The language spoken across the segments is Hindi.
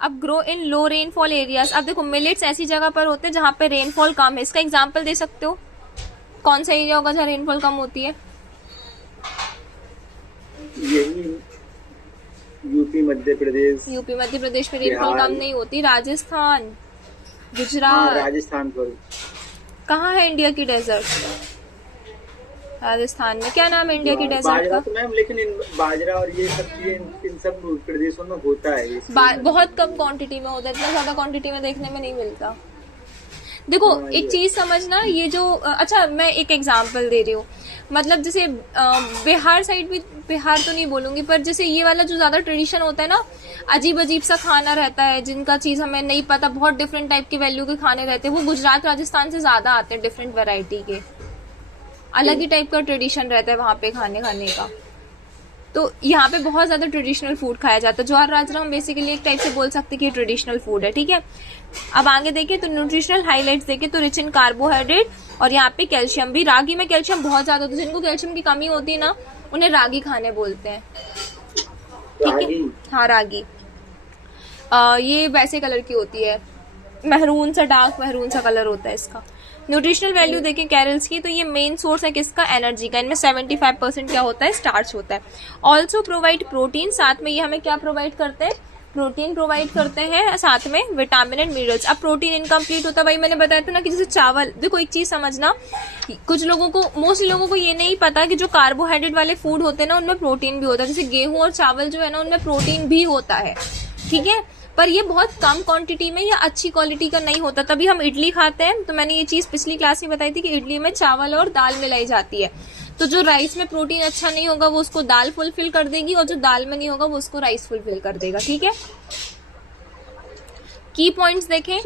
अब grow in low rainfall areas. अब देखो मिलेट्स ऐसी जगह पर होते हैं जहाँ पे रेनफॉल कम है। इसका एग्जांपल दे सकते हो? कौन सा एरिया होगा जहाँ रेनफॉल कम होती है? यही यूपी मध्य प्रदेश। यूपी मध्य प्रदेश में रेनफॉल कम नहीं होती। राजस्थान, हाँ, गुजरात, राजस्थान पर कहाँ है इंडिया की डेजर्ट? राजस्थान में। क्या नाम है इंडिया की डेजर्ट बाजरा का? तो मैम, लेकिन बाजरा और ये सब चीजें इन सब प्रदेशों में होता है। बहुत कम क्वांटिटी में होता है, इतना ज्यादा क्वांटिटी में देखने में नहीं मिलता। देखो हाँ, एक चीज समझना, ये जो अच्छा मैं एक एग्जांपल दे रही हूँ, मतलब जैसे बिहार साइड भी, बिहार तो नहीं बोलूंगी, पर जैसे ये वाला जो ज्यादा ट्रेडिशन होता है ना, अजीब अजीब सा खाना रहता है जिनका चीज हमें नहीं पता, बहुत डिफरेंट टाइप के वैल्यू के खाने रहते हैं, वो गुजरात राजस्थान से ज्यादा आते हैं। डिफरेंट वैरायटी के अलग ही टाइप का ट्रेडिशन रहता है वहां पे खाने का। तो यहाँ पे बहुत ज्यादा ट्रेडिशनल फूड खाया जाता है। ज्वार राजरा हम बेसिकली एक टाइप से बोल सकते हैं कि ट्रेडिशनल फूड है, ठीक है। अब आगे देखें तो न्यूट्रिशनल हाइलाइट्स देखें तो रिच इन कार्बोहाइड्रेट, और यहाँ पे कैल्शियम भी। रागी में कैल्शियम बहुत ज्यादा होता है, जिनको कैल्शियम की कमी होती है ना, उन्हें रागी खाने बोलते हैं, ठीक है। हाँ रागी, ये वैसे कलर की होती है, महरून सा, डार्क महरून सा कलर होता है इसका। न्यूट्रिशनल वैल्यू देखें कैरल्स की, तो ये मेन सोर्स है किसका? एनर्जी का। इनमें 75% क्या होता है? स्टार्च होता है। ऑल्सो प्रोवाइड प्रोटीन, साथ में ये हमें क्या प्रोवाइड करते हैं? प्रोटीन प्रोवाइड करते हैं, साथ में विटामिन एंड मिनरल्स। अब प्रोटीन इनकम्प्लीट होता है, भाई मैंने बताया था ना कि जैसे चावल, देखो एक चीज समझना, कुछ लोगों को, मोस्टली लोगों को ये नहीं पता कि जो कार्बोहाइड्रेट वाले फूड होते हैं ना, उनमें प्रोटीन भी होता है। जैसे गेहूं और चावल जो है ना, उनमें प्रोटीन भी होता है, ठीक है, पर ये बहुत कम क्वांटिटी में या अच्छी क्वालिटी का नहीं होता। तभी हम इडली खाते हैं, तो मैंने ये चीज पिछली क्लास में बताई थी कि इडली में चावल और दाल मिलाई जाती है। तो जो राइस में प्रोटीन अच्छा नहीं होगा वो उसको दाल फुलफिल कर देगी, और जो दाल में नहीं होगा वो उसको राइस फुलफिल कर देगा, ठीक है। की पॉइंट्स देखें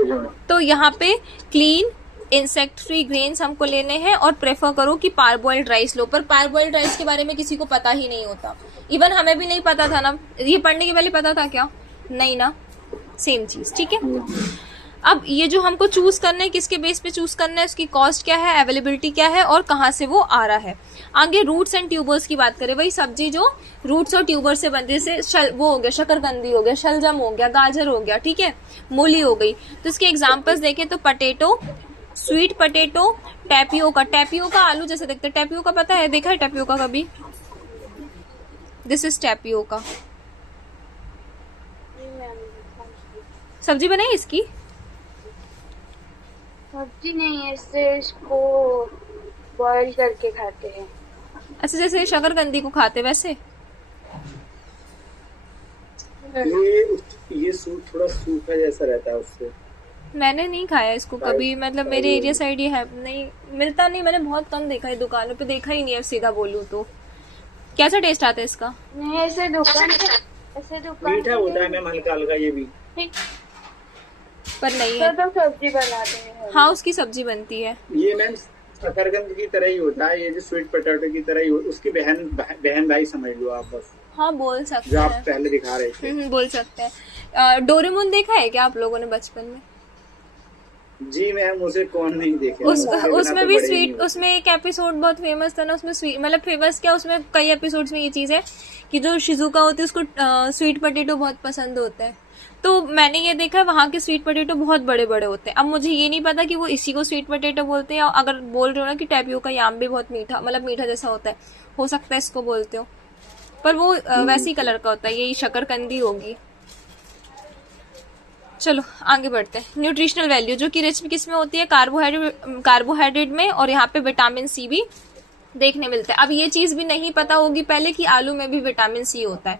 तो यहाँ पे क्लीन इंसेक्ट फ्री ग्रेन्स हमको लेने हैं, और प्रेफर करो कि पारबॉइल्ड राइस लो। पर पारबॉइल्ड राइस के बारे में किसी को पता ही नहीं होता, इवन हमें भी नहीं पता था ना, ये पढ़ने के पहले पता था क्या? नहीं ना, सेम चीज, ठीक है। अब ये जो हमको चूज करना है, किसके बेस पे चूज करना है, उसकी कॉस्ट क्या है, अवेलेबिलिटी क्या है, और कहाँ से वो आ रहा है। आगे रूट्स एंड ट्यूबर्स की बात करें, वही सब्जी जो रूट्स और ट्यूबर से बनती है, जैसे वो हो गया शकरकंदी, हो गया शलजम, हो गया गाजर, हो गया, ठीक है, मूली हो गई। तो इसके एग्जाम्पल्स देखें तो potato, sweet potato, tapioca. Tapioca आलू जैसे दिखते हैं, टैपियोका पता है, देखा है टैपियोका कभी? This is tapioca. सब्जी बनाई इसकी? सब्जी नहीं है, इसको बॉईल करके खाते हैं। अच्छा, जैसे शकरकंदी को खाते वैसे? ये सूप थोड़ा सूखा जैसा रहता है उससे। मैंने नहीं खाया इसको कभी, मतलब मेरे एरिया साइड ये है नहीं, मिलता नहीं, मैंने बहुत कम देखा है, दुकानों पे देखा ही नहीं है सीधा बोलूं तो। कैसा टेस्ट आता है इसका? नहीं, ऐसे दुकान मीठा होता है मैम, हल्का हल्का ये भी, पर नहीं है तो सब्जी बनाते हैं। हाँ, उसकी सब्जी बनती है। ये मैम शकरकंद की तरह ही होता है, ये जो स्वीट पोटैटो की तरह ही, उसकी बहन भाई समझ लो आप बस। हाँ बोल सकते जो आप हैं, पहले दिखा रहे थे। बोल सकते हैं। डोरेमोन देखा है क्या आप लोगों ने बचपन में? जी मैम, उसे कौन नहीं देखे। उसमें भी स्वीट, उसमें एक एपिसोड बहुत फेमस था ना, उसमें स्वीट, मतलब फेमस क्या, उसमें कई एपिसोड्स में ये चीज है कि जो शिजुका होती है उसको स्वीट पोटैटो बहुत पसंद होता है। तो मैंने ये देखा है वहाँ के स्वीट पोटैटो बहुत बड़े बड़े होते हैं। अब मुझे ये नहीं पता कि वो इसी को स्वीट पोटैटो बोलते हैं, या अगर बोल रहे हो ना कि टैपियोका याम भी बहुत मीठा, मतलब मीठा जैसा होता है, हो सकता है इसको बोलते हो, पर वो वैसी कलर का होता है, यही शकरकंदी होगी। चलो आगे बढ़ते हैं। न्यूट्रिशनल वैल्यू जो कि रिच किस में होती है? कार्बोहाइड्रेट में, और यहाँ पे विटामिन सी भी देखने मिलता है। अब ये चीज भी नहीं पता होगी पहले कि आलू में भी विटामिन सी होता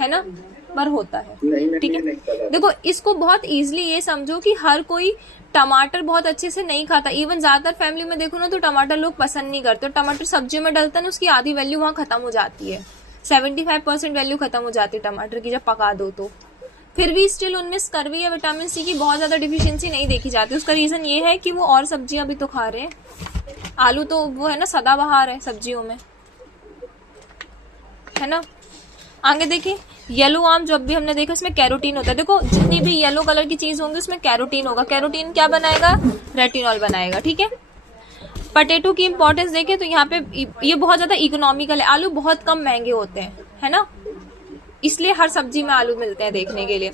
है ना, पर होता है, ठीक है। देखो इसको बहुत इजीली ये समझो कि हर कोई टमाटर बहुत अच्छे से नहीं खाता, इवन ज्यादातर फैमिली में देखो ना तो टमाटर लोग पसंद नहीं करते। टमाटर सब्जी में डलता है ना, उसकी आधी वैल्यू वहाँ खत्म हो जाती है, 75% वैल्यू खत्म हो जाती है टमाटर की जब पका दो तो। फिर भी स्टिल उनमें स्कर्वी या विटामिन सी की बहुत ज्यादा डिफिशियंसी नहीं देखी जाती। उसका रीजन ये है कि वो और सब्जियां भी तो खा रहे हैं। आलू तो वो है ना सदाबहार है सब्जियों में, है ना। आगे देखिए, येलो आम जो भी हमने देखा इसमें कैरोटीन होता है। देखो जितनी भी येलो कलर की चीज होंगी उसमें कैरोटीन होगा। कैरोटीन क्या बनाएगा? रेटिनॉल बनाएगा, ठीक है। पटेटो की इंपॉर्टेंस देखें तो यहाँ पे ये बहुत ज्यादा इकोनॉमिकल है। आलू बहुत कम महंगे होते हैं, है ना। इसलिए हर सब्जी में आलू मिलते हैं देखने के लिए।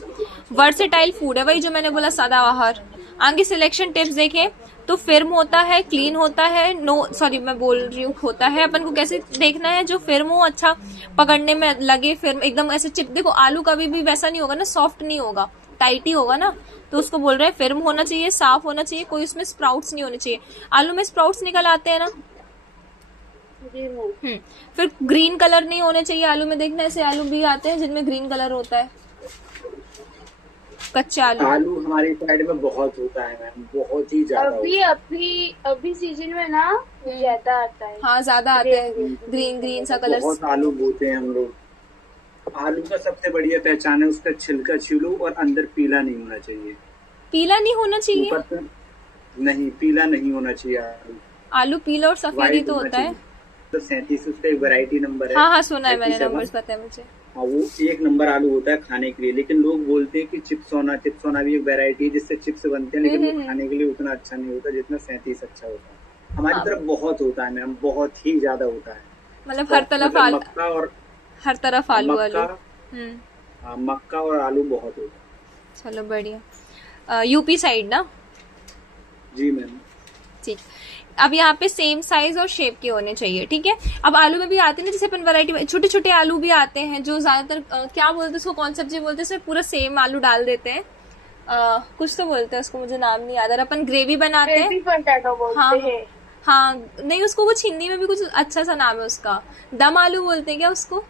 वर्सेटाइल फूड है, वही जो मैंने बोला सदाबहार। आगे सिलेक्शन टिप्स देखें तो फिर्म होता है, क्लीन होता है, मैं बोल रही हूँ होता है। अपन को कैसे देखना है, जो फिर्म हो, अच्छा पकड़ने में लगे, फिर्म एकदम ऐसे चिप। देखो आलू कभी भी वैसा नहीं होगा ना, सॉफ्ट नहीं होगा, टाइट ही होगा ना, तो उसको बोल रहे हैं फिर्म होना चाहिए, साफ होना चाहिए, कोई उसमें स्प्राउट्स नहीं होने चाहिए। आलू में स्प्राउट्स निकल आते हैं ना। जी मैम। फिर ग्रीन कलर नहीं होने चाहिए आलू में। देखना ऐसे आलू भी आते हैं जिनमें ग्रीन कलर होता है, कच्चे आलू। आलू हमारी साइड में बहुत होता है मैम, बहुत ही ज्यादा अभी सीजन में ना ज्यादा आता है। हाँ ज्यादा आते हैं, ग्रीन ग्रीन सा कलर। बहुत आलू बोते हैं हम लोग। आलू का सबसे बढ़िया पहचान है उसका छिलका छीलो और अंदर पीला नहीं होना चाहिए। पीला नहीं होना चाहिए? ऊपर से नहीं, पीला नहीं होना चाहिए आलू। आलू पीला और सफेद ही तो होता है। तो 37 उसका एक वैरायटी नंबर है। हाँ सुना है मैंने, नंबर्स पता है मुझे। हाँ, वो एक नंबर आलू होता है खाने के लिए। लेकिन लोग बोलते हैं कि चिप्सोना भी एक वैरायटी है जिससे चिप्स बनते हैं, लेकिन वो खाने के लिए उतना अच्छा नहीं होता जितना 37 अच्छा होता है। हमारी तरफ बहुत होता है मैम, बहुत ही ज्यादा होता है। मतलब हर तरफ आलू, मक्का और हर तरफ आलू आलू। मक्का और आलू बहुत होता है। चलो बढ़िया। यूपी साइड ना? जी मैम। ठीक। अब यहाँ पे सेम साइज और शेप के होने चाहिए, ठीक है। अब आलू में भी आते हैं ना, जैसे अपन वैरायटी, छोटे छोटे आलू भी आते हैं जो ज्यादातर क्या बोलते हैं उसको, कौन सब्जी बोलते हैं, पूरा सेम आलू डाल देते हैं। कुछ तो बोलते हैं उसको, मुझे नाम नहीं याद आ रहा। अपन ग्रेवी बनाते हैं, ग्रेवी पोटैटो बोलते हैं। हाँ नहीं, उसको कुछ हिंदी में भी कुछ अच्छा सा नाम है उसका, दम आलू बोलते हैं क्या उसको?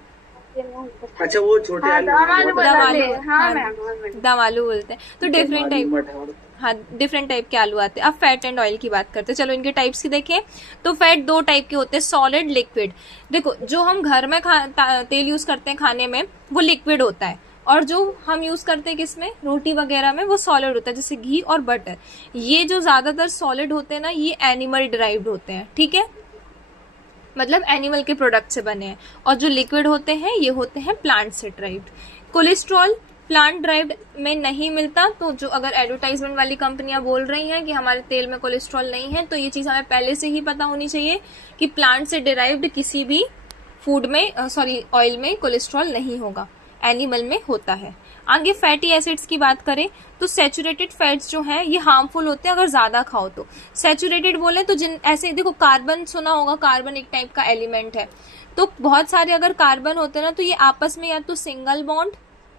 अच्छा वो छोटे आलू, दम आलू दम आलू बोलते हैं। तो डिफरेंट टाइप, हाँ डिफरेंट टाइप के आलू आते हैं। अब फैट एंड ऑयल की बात करते हैं। चलो इनके टाइप्स की देखें तो फैट दो टाइप के होते हैं, सॉलिड, लिक्विड। देखो जो हम घर में तेल यूज करते हैं खाने में वो लिक्विड होता है, और जो हम यूज करते हैं किसमें, रोटी वगैरह में, वो सॉलिड होता है, जैसे घी और बटर। ये जो ज्यादातर सॉलिड होते हैं ना, ये एनिमल डिराइव्ड होते हैं, ठीक है, मतलब एनिमल के प्रोडक्ट से बने हैं। और जो लिक्विड होते हैं ये होते हैं प्लांट से ड्राइव्ड। कोलेस्ट्रॉल प्लांट ड्राइव्ड में नहीं मिलता, तो जो अगर एडवर्टाइजमेंट वाली कंपनियां बोल रही हैं कि हमारे तेल में कोलेस्ट्रॉल नहीं है, तो ये चीज हमें पहले से ही पता होनी चाहिए कि प्लांट से डिराइव्ड किसी भी फूड में, ऑयल में कोलेस्ट्रॉल नहीं होगा, एनिमल में होता है। आगे फैटी एसिड्स की बात करें तो सैचुरेटेड फैट्स जो हैं ये हार्मफुल होते हैं अगर ज्यादा खाओ तो। सैचुरेटेड बोले तो जिन ऐसे, देखो कार्बन सुना होगा, कार्बन एक टाइप का एलिमेंट है, तो बहुत सारे अगर कार्बन होते हैं ना, तो ये आपस में या तो सिंगल बॉन्ड,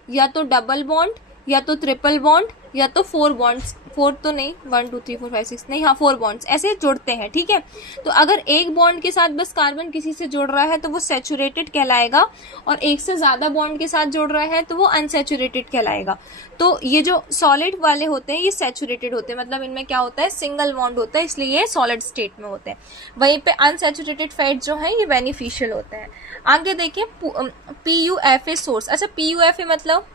या तो डबल बॉन्ड, या तो ट्रिपल बॉन्ड, या तो 4 बॉन्ड्स, 4 तो नहीं, 1 2 3 4 5 6 नहीं, हाँ 4 बॉन्ड्स ऐसे जुड़ते हैं, ठीक है। तो अगर एक बॉन्ड के साथ बस कार्बन किसी से जुड़ रहा है तो वो सैचुरेटेड कहलाएगा, और एक से ज्यादा बॉन्ड के साथ जुड़ रहा है तो वो अनसैचुरेटेड कहलाएगा। तो ये जो सॉलिड वाले होते हैं ये सैचुरेटेड होते हैं, मतलब इनमें क्या होता है, सिंगल बॉन्ड होता है, इसलिए ये सॉलिड स्टेट में होते हैं। वहीं पे अनसैचुरेटेड फैट जो है ये बेनिफिशियल होते हैं। आगे देखिए PUFA सोर्स। अच्छा PUFA मतलब